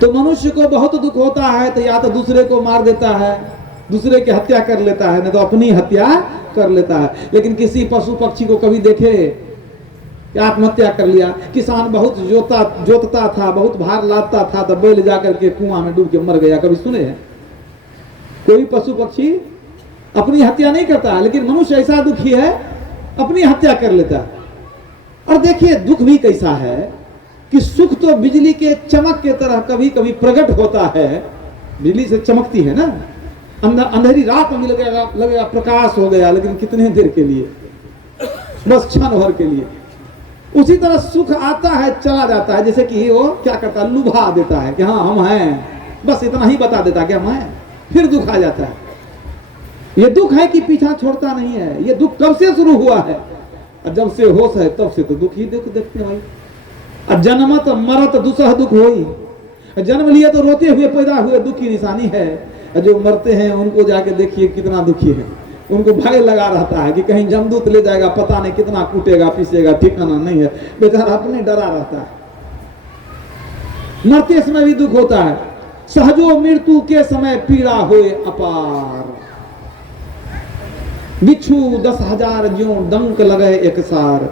तो मनुष्य को बहुत दुख होता है, तो या तो दूसरे को मार देता है, दूसरे की हत्या कर लेता है, नहीं तो अपनी हत्या कर लेता है। लेकिन किसी पशु पक्षी को कभी देखे कि आत्महत्या कर लिया? किसान बहुत जोतता था, बहुत भार लादता था, तो बैल जाकर के कुआं में डूब के मर गया, कभी सुने हैं? कोई पशु पक्षी अपनी हत्या नहीं करता है, लेकिन मनुष्य ऐसा दुखी है अपनी हत्या कर लेता है। और देखिए दुख भी कैसा है कि सुख तो बिजली के चमक के तरह कभी कभी प्रकट होता है, बिजली से चमकती है ना, अंधेरी रात में लगेगा प्रकाश हो गया, लेकिन कितने देर के लिए, बस क्षण भर के लिए। उसी तरह सुख आता है चला जाता है, जैसे कि वो क्या करता है, लुभा देता है कि हाँ हम हैं, बस इतना ही बता देता है कि हम हैं, फिर दुख आ जाता है। ये दुख है कि पीछा छोड़ता नहीं है। ये दुख कब से शुरू हुआ है? और जब से होश है तब से तो दुख ही दुख देखते भाई। और जन्मत मरत दुसह दुख होई, जन्म लिया तो रोते हुए पैदा हुए दुख की निशानी है। जो मरते हैं उनको जाके देखिए कितना दुखी है, उनको भय लगा रहता है कि कहीं जमदूत ले जाएगा, पता नहीं कितना कूटेगा पीसेगा, ठिकाना नहीं है, बेचारा अपने डरा रहता है। मरते समय भी दुख होता है। सहजो मृत्यु के समय पीड़ा होए अपार, बिच्छू 10,000 ज्यों डंक लगे एक सार।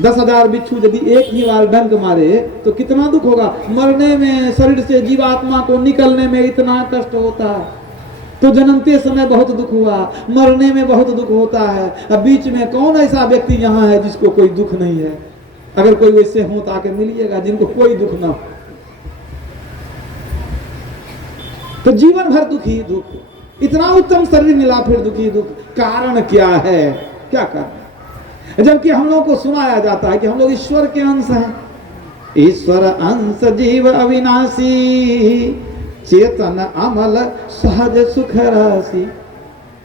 10,000 बिच्छू यदि एक ही बार डंक मारे तो कितना दुख होगा। मरने में, शरीर से जीवात्मा को निकलने में इतना कष्ट होता है, तो जन्मते समय बहुत दुख हुआ, मरने में बहुत दुख होता है। अब बीच में कौन ऐसा व्यक्ति यहाँ है जिसको कोई दुख नहीं है? अगर कोई वैसे हो तो आके मिलिएगा जिनको कोई दुख ना हो। तो जीवन भर दुखी दुख, इतना उत्तम शरीर मिला फिर दुखी दुख। कारण क्या है? क्या कारण? जबकि हम लोगों को सुनाया जाता है कि हम लोग ईश्वर के अंश हैं। ईश्वर अंश जीव अविनाशी, चेतन अमल सहज सुख राशि।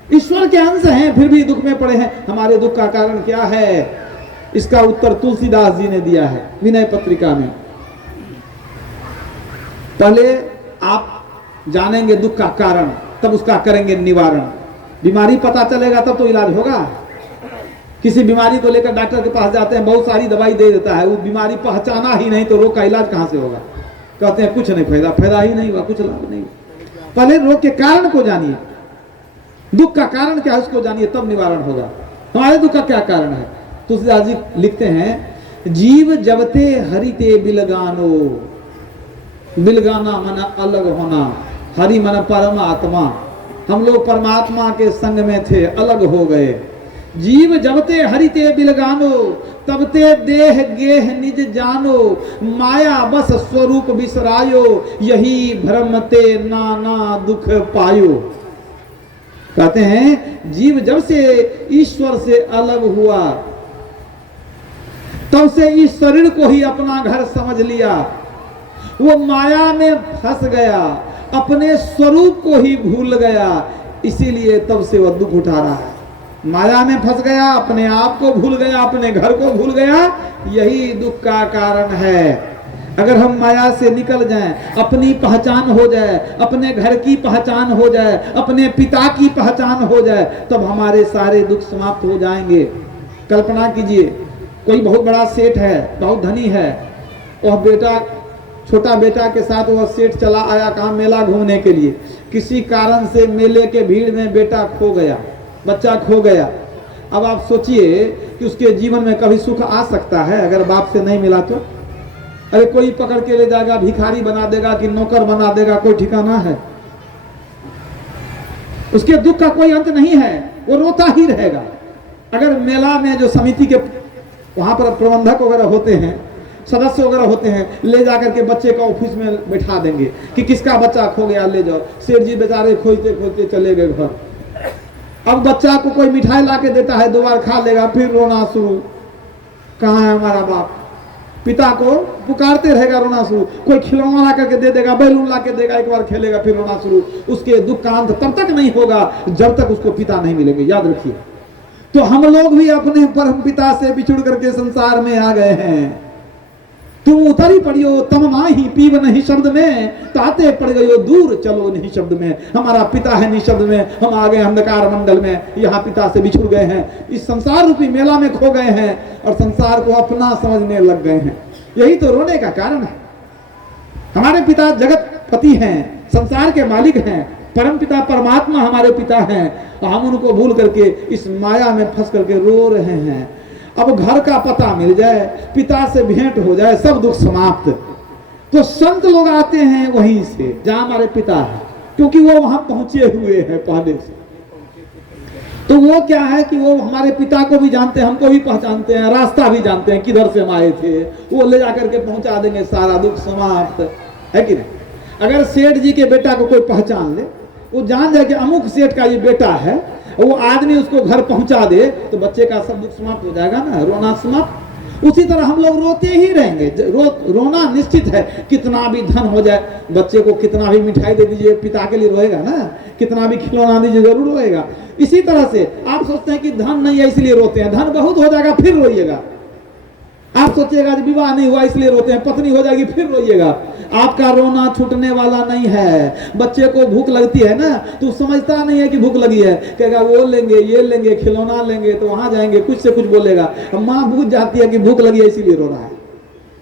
ईश्वर के अंश हैं फिर भी दुख में पड़े हैं। हमारे दुख का कारण क्या है? इसका उत्तर तुलसीदास जी ने दिया है विनय पत्रिका में। पहले आप जानेंगे दुख का कारण, तब उसका करेंगे निवारण। बीमारी पता चलेगा तब तो इलाज होगा। किसी बीमारी को लेकर डॉक्टर के पास जाते हैं, बहुत सारी दवाई दे देता है, वो बीमारी पहचाना ही नहीं तो रोग का इलाज कहां से होगा? कहते हैं कुछ नहीं फायदा ही नहीं हुआ, कुछ लाभ नहीं। पहले रोग के कारण को जानिए, दुख का कारण क्या है उसको जानिए, तब निवारण होगा। हमारे दुख का क्या कारण है? तुलसीदास जी लिखते हैं, जीव जबते हरिते बिलगानो, बिलगाना मन अलग होना, हरि मन परमात्मा। हम लोग परमात्मा के संग में थे, अलग हो गए। जीव जबते हरिते बिलगानो, तबते देह गेह निज जानो, माया बस स्वरूप बिसरायो, यही भ्रमते नाना दुख पायो। कहते हैं जीव जब से ईश्वर से अलग हुआ तब से इस शरीर को ही अपना घर समझ लिया। वो माया में फंस गया, अपने स्वरूप को ही भूल गया, इसीलिए तब से वह दुख उठा रहा है। माया में फंस गया, अपने आप को भूल गया, अपने घर को भूल गया, यही दुख का कारण है। अगर हम माया से निकल जाएं, अपनी पहचान हो जाए, अपने घर की पहचान हो जाए, अपने पिता की पहचान हो जाए, तब हमारे सारे दुख समाप्त हो जाएंगे। कल्पना कीजिए, कोई बहुत बड़ा सेठ है, बहुत धनी है, वह बेटा, छोटा बेटा के साथ वह सेठ चला आया कहाँ, मेला घूमने के लिए। किसी कारण से मेले के भीड़ में बेटा खो गया, बच्चा खो गया। अब आप सोचिए कि उसके जीवन में कभी सुख आ सकता है अगर बाप से नहीं मिला तो? अरे कोई पकड़ के ले जाएगा, भिखारी बना देगा कि नौकर बना देगा, कोई ठिकाना है? उसके दुख का कोई अंत नहीं है, वो रोता ही रहेगा। अगर मेला में जो समिति के वहां पर प्रबंधक वगैरह होते हैं, सदस्य वगैरह होते हैं, ले जाकर के बच्चे का ऑफिस में बैठा देंगे कि किसका बच्चा खो गया, ले जाओ। सेठ जी बेचारे खोजते खोजते चले गए घर। अब बच्चा को कोई मिठाई ला के देता है, 2 बार खा लेगा, फिर रोना शुरू, कहाँ है हमारा बाप? पिता को पुकारते रहेगा, रोना शुरू। कोई खिलौना ला करके दे देगा, बैलून ला के देगा, 1 बार खेलेगा, फिर रोना शुरू। उसके दुख का अंत तब तक नहीं होगा जब तक उसको पिता नहीं मिलेंगे, याद रखिए। तो हम लोग भी अपने परम पिता से बिछुड़ करके संसार में आ गए हैं। तुम उतरी पड़ियो तम माही पीव नहीं शब्द में, ताते पड़ गयो दूर चलो नहीं शब्द में। हमारा पिता है निशब्द में, हम आ गए अंधकार मंडल में, यहाँ पिता से बिछुड़ गए हैं, इस संसार रूपी मेला में खो गए हैं और संसार को अपना समझने लग गए हैं। यही तो रोने का कारण है। हमारे पिता जगत पति हैं, संसार के मालिक हैं, परम पिता परमात्मा हमारे पिता हैं, हम उनको भूल करके इस माया में फंस करके रो रहे हैं। अब घर का पता मिल जाए, पिता से भेंट हो जाए, सब दुख समाप्त। तो संत लोग आते हैं वहीं से जहां हमारे पिता है, क्योंकि वो वहां पहुंचे हुए हैं पहले से। तो वो क्या है कि वो हमारे पिता को भी जानते हैं, हमको भी पहचानते हैं, रास्ता भी जानते हैं किधर से हम आए थे, वो ले जाकर के पहुंचा देंगे, सारा दुख समाप्त है कि नहीं। अगर सेठ जी के बेटा को कोई पहचान ले, वो जान जाए कि अमुक सेठ का ये बेटा है, वो आदमी उसको घर पहुंचा दे, तो बच्चे का सब दुख समाप्त हो जाएगा ना, रोना समाप्त। उसी तरह हम लोग रोते ही रहेंगे, रोना निश्चित है। कितना भी धन हो जाए, बच्चे को कितना भी मिठाई दे दीजिए, पिता के लिए रोएगा ना, कितना भी खिलौना दीजिए जरूर रोएगा। इसी तरह से आप सोचते हैं कि धन नहीं है इसलिए रोते हैं, धन बहुत हो जाएगा फिर रोइएगा। आप सोचिएगा विवाह नहीं हुआ इसलिए रोते हैं, पत्नी हो जाएगी फिर रोइएगा। आपका रोना छूटने वाला नहीं है। बच्चे को भूख लगती है ना, तो समझता नहीं है कि भूख लगी है, कहेगा वो लेंगे, ये लेंगे, खिलौना लेंगे, तो वहां जाएंगे, कुछ से कुछ बोलेगा। माँ बुझ जाती है कि भूख लगी है इसीलिए रो रहा है,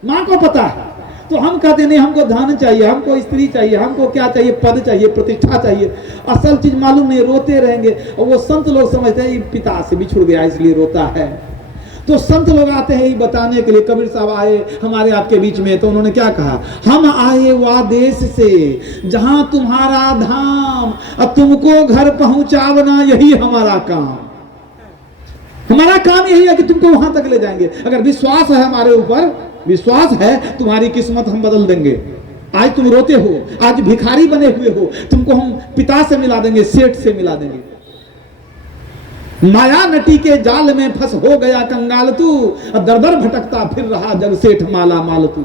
माँ को पता है। तो हम कहते नहीं, हमको धन चाहिए, हमको स्त्री चाहिए, हमको क्या चाहिए, पद चाहिए, प्रतिष्ठा चाहिए, असल चीज मालूम नहीं, रोते रहेंगे। और वो संत लोग समझते हैं पिता से बिछुड़ गया इसलिए रोता है। तो संत लोग आते हैं ये बताने के लिए। कबीर साहब आए हमारे आपके बीच में, तो उन्होंने क्या कहा, हम आए वा देश से जहां तुम्हारा धाम, अब तुमको घर पहुंचावना यही हमारा काम। हमारा काम यही है कि तुमको वहां तक ले जाएंगे। अगर विश्वास है हमारे ऊपर, विश्वास है, तुम्हारी किस्मत हम बदल देंगे। आज तुम रोते हो, आज भिखारी बने हुए हो, तुमको हम पिता से मिला देंगे, सेठ से मिला देंगे। माया नटी के जाल में फंस हो गया कंगाल तू, दर दर भटकता फिर रहा जग सेठ माला माल तू।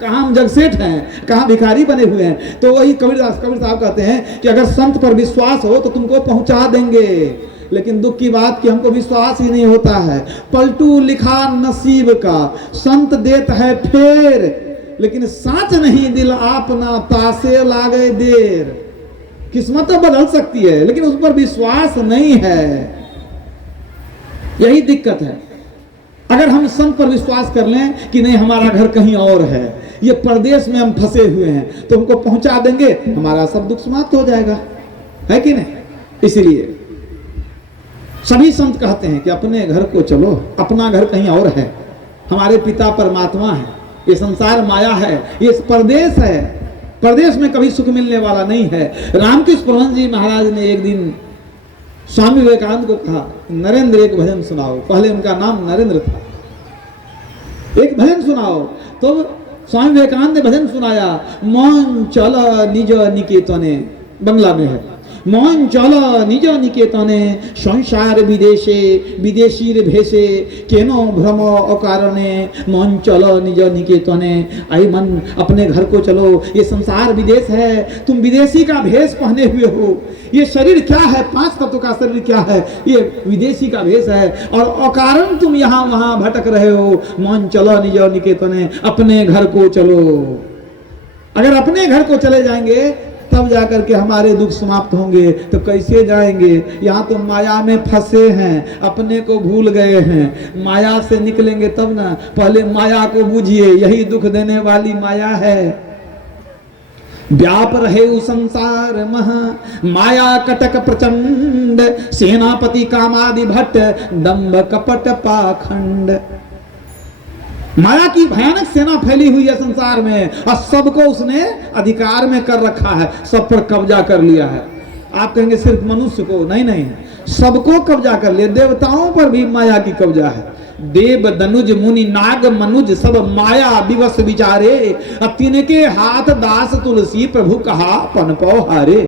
कहां हम जग सेठ हैं, कहां भिखारी बने हुए हैं। तो वही कबीर साहब कहते हैं कि अगर संत पर विश्वास हो तो तुमको पहुंचा देंगे। लेकिन दुख की बात कि हमको विश्वास ही नहीं होता है। पलटू लिखा नसीब का, संत देत है फेर, लेकिन साच नहीं दिल आपना, तासे लागे देर। किस्मत तो बदल सकती है, लेकिन उस पर विश्वास नहीं है, यही दिक्कत है। अगर हम संत पर विश्वास कर लें कि नहीं हमारा घर कहीं और है, ये परदेश में हम फंसे हुए हैं, तो हमको पहुंचा देंगे, हमारा सब दुख समाप्त हो जाएगा, है कि नहीं। इसलिए सभी संत कहते हैं कि अपने घर को चलो, अपना घर कहीं और है, हमारे पिता परमात्मा है, ये संसार माया है, ये परदेश है, परदेश में कभी सुख मिलने वाला नहीं है। रामकृष्ण परमहंस जी महाराज ने एक दिन स्वामी विवेकानंद को कहा, नरेंद्र एक भजन सुनाओ। पहले उनका नाम नरेंद्र था। एक भजन सुनाओ। तो स्वामी विवेकानंद ने भजन सुनाया, मौन चल निज निकेतने, बंगला में है, मौन चल निज निकेतने संसार विदेशे विदेशीर भेषे केनो भ्रम अकारणे, मौन चल निज निकेतने। आई मन, अपने घर को चलो, ये संसार विदेश है, तुम विदेशी का भेष पहने हुए हो। ये शरीर क्या है, 5 तत्व का शरीर क्या है, ये विदेशी का भेष है, और अकारण तुम यहाँ वहां भटक रहे हो। मौन चलो निज निकेतने, अपने घर को चलो। अगर अपने घर को चले जाएंगे तब जाकर के हमारे दुख समाप्त होंगे। तो कैसे जाएंगे, यहाँ तो माया में फंसे हैं, अपने को भूल गए हैं। माया से निकलेंगे तब ना, पहले माया को बूझिए, यही दुख देने वाली माया है। व्याप रहे संसार महा, माया कटक प्रचंड, सेनापति कामादि भट्ट, दंभ कपट पाखंड। माया की भयानक सेना फैली हुई है संसार में, और सबको उसने अधिकार में कर रखा है, सब पर कब्जा कर लिया है। आप कहेंगे सिर्फ मनुष्य को, नहीं नहीं, सबको कब्जा कर लिया। देवताओं पर भी माया की कब्जा है। देव दनुज मुनि नाग मनुज सब माया विवश विचारे, तिनके हाथ दास तुलसी प्रभु कहा पन पौ हारे।